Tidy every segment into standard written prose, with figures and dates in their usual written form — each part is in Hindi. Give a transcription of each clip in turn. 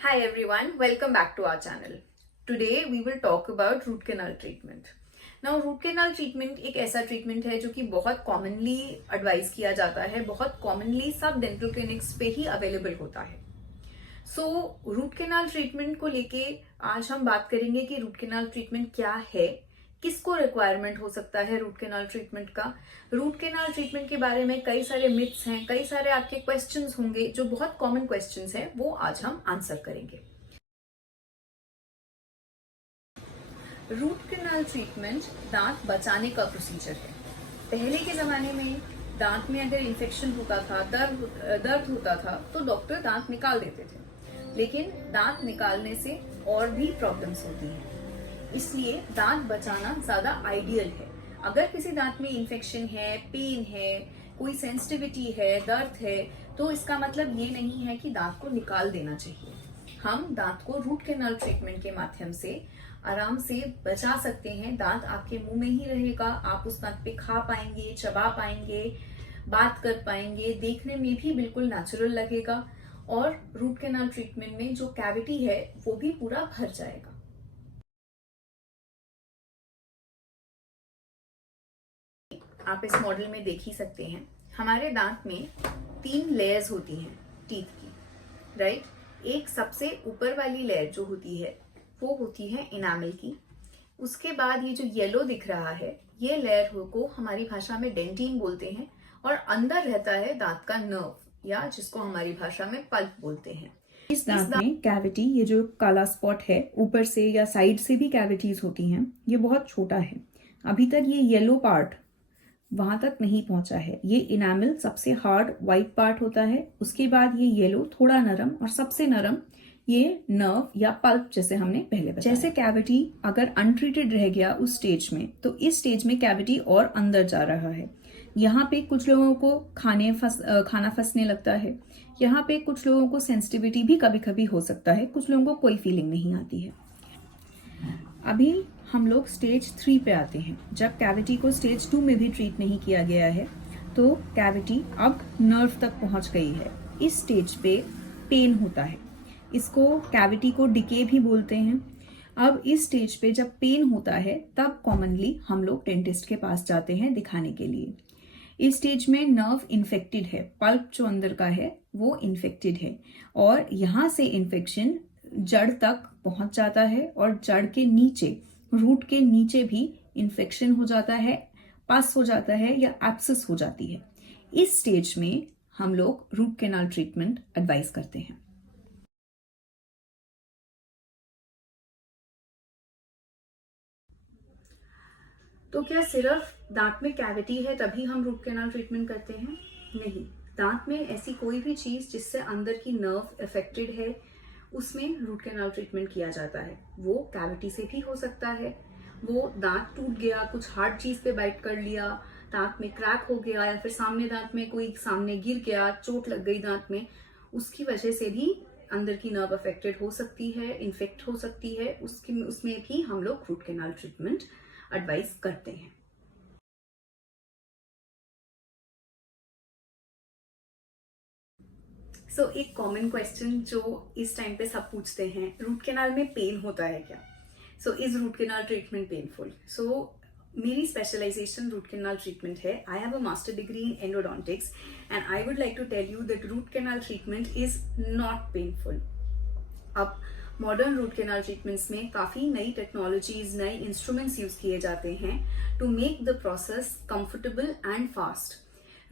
Hi everyone, welcome back to our channel. Today we will talk about root canal treatment. Now root canal treatment एक ऐसा ट्रीटमेंट है जो कि बहुत कॉमनली एडवाइस किया जाता है, बहुत कॉमनली सब डेंटल क्लिनिक्स पे ही अवेलेबल होता है. सो रूट कैनाल ट्रीटमेंट को लेके आज हम बात करेंगे कि रूट कैनाल ट्रीटमेंट क्या है, किसको रिक्वायरमेंट हो सकता है रूट कैनाल ट्रीटमेंट का. रूट कैनाल ट्रीटमेंट के बारे में कई सारे मिथ्स हैं, कई सारे आपके क्वेश्चंस होंगे जो बहुत कॉमन क्वेश्चंस हैं, वो आज हम आंसर करेंगे. रूट कैनाल ट्रीटमेंट दांत बचाने का प्रोसीजर है. पहले के जमाने में दांत में अगर इन्फेक्शन होता था, दर्द होता था, तो डॉक्टर दांत निकाल देते थे. लेकिन दांत निकालने से और भी प्रॉब्लम्स होती हैं, इसलिए दांत बचाना ज्यादा आइडियल है. अगर किसी दांत में इन्फेक्शन है, पेन है, कोई सेंसिटिविटी है, दर्द है, तो इसका मतलब ये नहीं है कि दांत को निकाल देना चाहिए. हम दांत को रूट कैनाल ट्रीटमेंट के माध्यम से आराम से बचा सकते हैं. दांत आपके मुंह में ही रहेगा, आप उस दांत पे खा पाएंगे, चबा पाएंगे, बात कर पाएंगे, देखने में भी बिल्कुल नेचुरल लगेगा और रूट कैनाल ट्रीटमेंट में जो कैविटी है वो भी पूरा भर जाएगा. आप इस मॉडल में देख ही सकते हैं, हमारे दांत में 3 लेयर्स होती हैं टीथ की, राइट. एक सबसे ऊपर वाली लेयर जो होती है वो होती है इनामिल की. उसके बाद ये जो येलो दिख रहा है, ये लेयर को हमारी भाषा में डेंटिन बोलते हैं, और अंदर रहता है दांत का नर्व, या जिसको हमारी भाषा में पल्प बोलते हैं. इस दांत में कैविटी, ये जो काला स्पॉट है, ऊपर से या साइड से भी कैविटीज होती हैं, ये बहुत छोटा है. अभी तक ये येलो पार्ट वहां तक नहीं पहुंचा है. ये इनामिल सबसे हार्ड व्हाइट पार्ट होता है, उसके बाद ये येलो थोड़ा नरम, और सबसे नरम ये नर्व या पल्प, जैसे हमने पहले बताया. जैसे कैविटी अगर अनट्रीटेड रह गया उस स्टेज में, तो इस स्टेज में कैविटी और अंदर जा रहा है. यहाँ पे कुछ लोगों को खाना फंसने लगता है. यहाँ पे कुछ लोगों को सेंसिटिविटी भी कभी कभी हो सकता है, कुछ लोगों को कोई फीलिंग नहीं आती है. अभी हम लोग स्टेज 3 पे आते हैं. जब कैविटी को स्टेज 2 में भी ट्रीट नहीं किया गया है, तो कैविटी अब नर्व तक पहुंच गई है. इस स्टेज पे पेन होता है, इसको कैविटी को डिके भी बोलते हैं. अब इस स्टेज पे जब पेन होता है, तब कॉमनली हम लोग डेंटिस्ट के पास जाते हैं दिखाने के लिए. इस स्टेज में नर्व इन्फेक्टेड है, पल्प जो अंदर का है वो इन्फेक्टेड है, और यहाँ से इन्फेक्शन जड़ तक पहुंच जाता है, और जड़ के नीचे, रूट के नीचे भी इन्फेक्शन हो जाता है, पस हो जाता है या एब्सेस हो जाती है. इस स्टेज में हम लोग रूट कैनाल ट्रीटमेंट एडवाइस करते हैं. तो क्या सिर्फ दांत में कैविटी है तभी हम रूट कैनाल ट्रीटमेंट करते हैं? नहीं. दांत में ऐसी कोई भी चीज जिससे अंदर की नर्व अफेक्टेड है, उसमें रूट कैनाल ट्रीटमेंट किया जाता है. वो कैविटी से भी हो सकता है, वो दांत टूट गया, कुछ हार्ड चीज पे बाइट कर लिया, दांत में क्रैक हो गया, या फिर सामने दांत में कोई सामने गिर गया, चोट लग गई दांत में, उसकी वजह से भी अंदर की नर्व अफेक्टेड हो सकती है, इन्फेक्ट हो सकती है. उसमें भी हम लोग रूट कैनाल ट्रीटमेंट एडवाइस करते हैं. एक कॉमन क्वेश्चन जो इस टाइम पे सब पूछते हैं, रूट कैनाल में पेन होता है क्या? Is root canal treatment painful? मेरी स्पेशलाइजेशन रूट कैनाल ट्रीटमेंट है. I have a master degree in endodontics, and I would like to tell you that root canal treatment is not painful. अब मॉडर्न रूट कैनाल ट्रीटमेंट्स में काफी नई टेक्नोलॉजीज, नए इंस्ट्रूमेंट्स यूज किए जाते हैं to make the process comfortable and fast.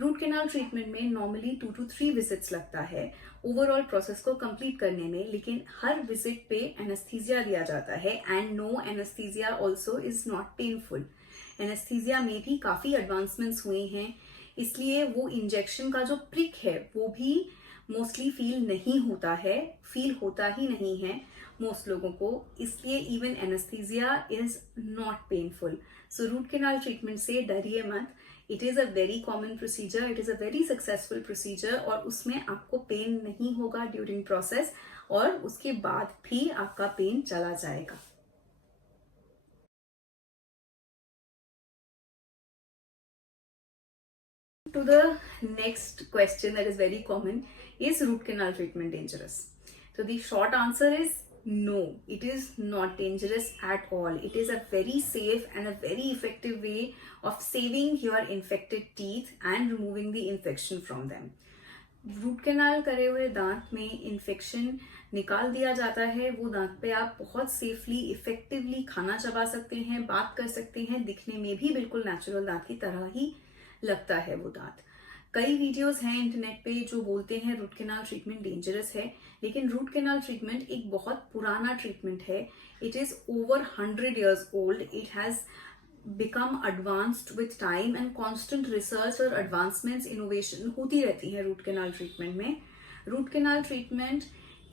Root canal treatment में नॉर्मली 2 to 3 विजिट्स लगता है ओवरऑल प्रोसेस को कंप्लीट करने में, लेकिन हर विजिट पे एनेस्थीसिया दिया जाता है, and no anaesthesia also is not painful. Anaesthesia में भी काफी एडवांसमेंट्स हुए हैं, इसलिए वो इंजेक्शन का जो प्रिक है वो भी मोस्टली फील नहीं होता है, फील होता ही नहीं है मोस्ट लोगों को, इसलिए even anaesthesia is not painful. Root canal treatment से डरिए मत. It is a very common procedure, it is a very successful procedure, और उसमें आपको पेन नहीं होगा ड्यूरिंग प्रोसेस, और उसके बाद भी आपका पेन चला जाएगा. To the next question that is very common, is root canal treatment dangerous? तो the short answer is no, it is not dangerous at all. It is a very safe and a very effective way of saving your infected teeth and removing the infection from them. Root canal करे हुए दांत में इन्फेक्शन निकाल दिया जाता है, वो दांत पे आप बहुत सेफली इफेक्टिवली खाना चबा सकते हैं, बात कर सकते हैं, दिखने में भी बिल्कुल नेचुरल दांत की तरह ही लगता है वो दांत। कई वीडियोस हैं इंटरनेट पे जो बोलते हैं रूट कैनाल ट्रीटमेंट डेंजरस है, लेकिन रूट कैनाल ट्रीटमेंट एक बहुत पुराना ट्रीटमेंट है। It is over 100 years old. It has become advanced with time and constant research और एडवांसमेंट्स, इनोवेशन होती रहती है रूट कैनाल ट्रीटमेंट में। Root canal treatment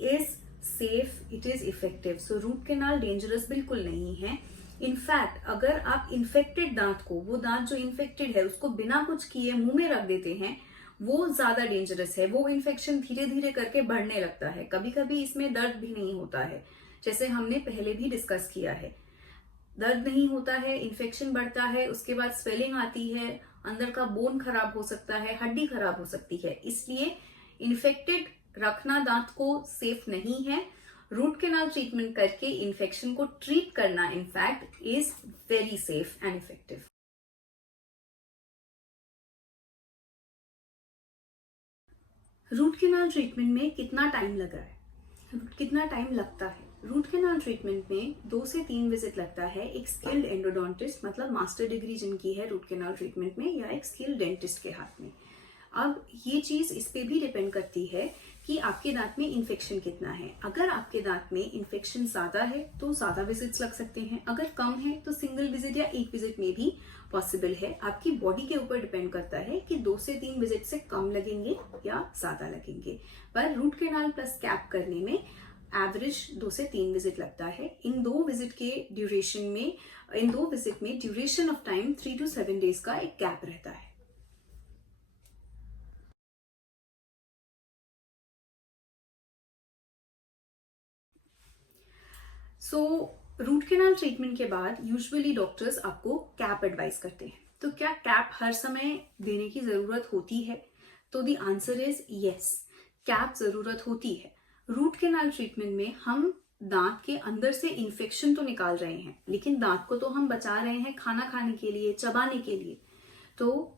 is safe, it is effective. So root canal dangerous बिल्कुल नहीं है। इनफैक्ट अगर आप इन्फेक्टेड दांत को, वो दांत जो इन्फेक्टेड है उसको बिना कुछ किए मुंह में रख देते हैं, वो ज्यादा डेंजरस है। वो इन्फेक्शन धीरे धीरे करके बढ़ने लगता है। कभी कभी इसमें दर्द भी नहीं होता है, जैसे हमने पहले भी डिस्कस किया है। दर्द नहीं होता है, इन्फेक्शन बढ़ता है, उसके बाद स्वेलिंग आती है, अंदर का बोन खराब हो सकता है, हड्डी खराब हो सकती है। इसलिए इन्फेक्टेड रखना दांत को सेफ नहीं है। रूट कैनाल ट्रीटमेंट करके इन्फेक्शन को ट्रीट करना in fact is very safe and effective. Root canal treatment में कितना टाइम लगा है, कितना टाइम लगता है? रूट कैनाल ट्रीटमेंट में 2 से 3 विजिट लगता है एक स्किल्ड एंडोडोंटिस्ट, मतलब मास्टर डिग्री जिनकी है रूट कैनाल ट्रीटमेंट में, या एक स्किल्ड डेंटिस्ट के हाथ में। अब ये चीज इस पे भी डिपेंड करती है कि आपके दांत में इन्फेक्शन कितना है। अगर आपके दांत में इन्फेक्शन ज्यादा है तो ज्यादा विजिट्स लग सकते हैं, अगर कम है तो सिंगल विजिट या एक विजिट में भी पॉसिबल है। आपकी बॉडी के ऊपर डिपेंड करता है कि 2 से 3 विजिट से कम लगेंगे या ज्यादा लगेंगे। पर रूट कैनाल प्लस कैप करने में एवरेज 2 से 3 विजिट लगता है। इन 2 विजिट में duration of time 3 to 7 days का एक गैप रहता है। सो रूट कैनाल ट्रीटमेंट के बाद यूजुअली डॉक्टर्स आपको कैप एडवाइस करते हैं। तो क्या कैप हर समय देने की जरूरत होती है? तो the answer is yes, cap जरूरत होती है। रूट कैनाल ट्रीटमेंट में हम दांत के अंदर से इन्फेक्शन तो निकाल रहे हैं, लेकिन दांत को तो हम बचा रहे हैं खाना खाने के लिए, चबाने के लिए। तो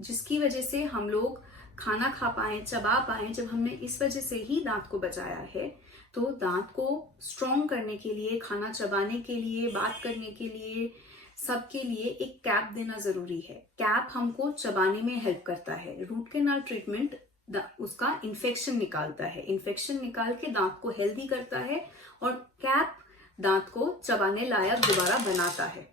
जिसकी वजह से हम लोग खाना खा पाए, चबा पाए, जब हमने इस वजह से ही दांत को बचाया है, तो दांत को स्ट्रॉन्ग करने के लिए, खाना चबाने के लिए, बात करने के लिए, सबके लिए एक कैप देना जरूरी है। कैप हमको चबाने में हेल्प करता है। रूट कैनाल ट्रीटमेंट उसका इन्फेक्शन निकालता है, इन्फेक्शन निकाल के दांत को हेल्दी करता है, और कैप दांत को चबाने लायक दोबारा बनाता है।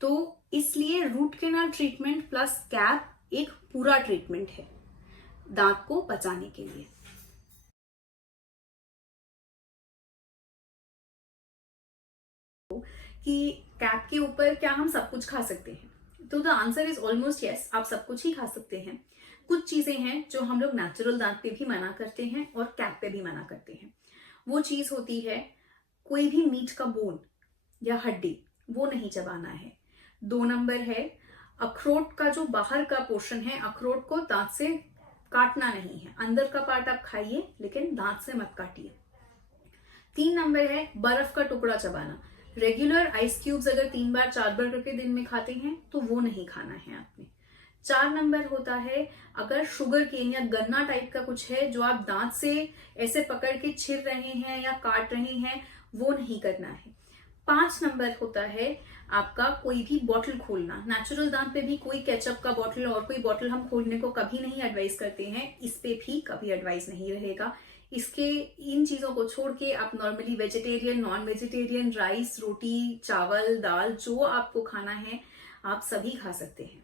तो इसलिए root canal treatment plus cap एक पूरा ट्रीटमेंट है दांत को बचाने के लिए। कि कैप के ऊपर क्या हम सब कुछ खा सकते हैं? तो the answer is almost yes, आप सब कुछ ही खा सकते हैं। कुछ चीजें हैं जो हम लोग नेचुरल दांत पे भी मना करते हैं और कैप पे भी मना करते हैं। वो चीज होती है, कोई भी मीट का बोन या हड्डी वो नहीं चबाना है। 2 नंबर है, अखरोट का जो बाहर का पोर्शन है, अखरोट को दांत से काटना नहीं है। अंदर का पार्ट आप खाइए, लेकिन दांत से मत काटिए। 3 नंबर है, बर्फ का टुकड़ा चबाना। रेगुलर आइस क्यूब्स अगर 3 बार 4 बार करके दिन में खाते हैं तो वो नहीं खाना है आपने। 4 नंबर होता है, अगर शुगर केन या गन्ना टाइप का कुछ है जो आप दांत से ऐसे पकड़ के छिर रहे हैं या काट रहे हैं, वो नहीं करना है। 5 नंबर होता है आपका कोई भी बॉटल खोलना। नेचुरल दांत पे भी कोई केचप का बॉटल और कोई बॉटल हम खोलने को कभी नहीं एडवाइस करते हैं, इस पे भी कभी एडवाइस नहीं रहेगा। इन चीजों को छोड़ के आप normally vegetarian, non vegetarian, rice, रोटी, चावल, दाल, जो आपको खाना है आप सभी खा सकते हैं।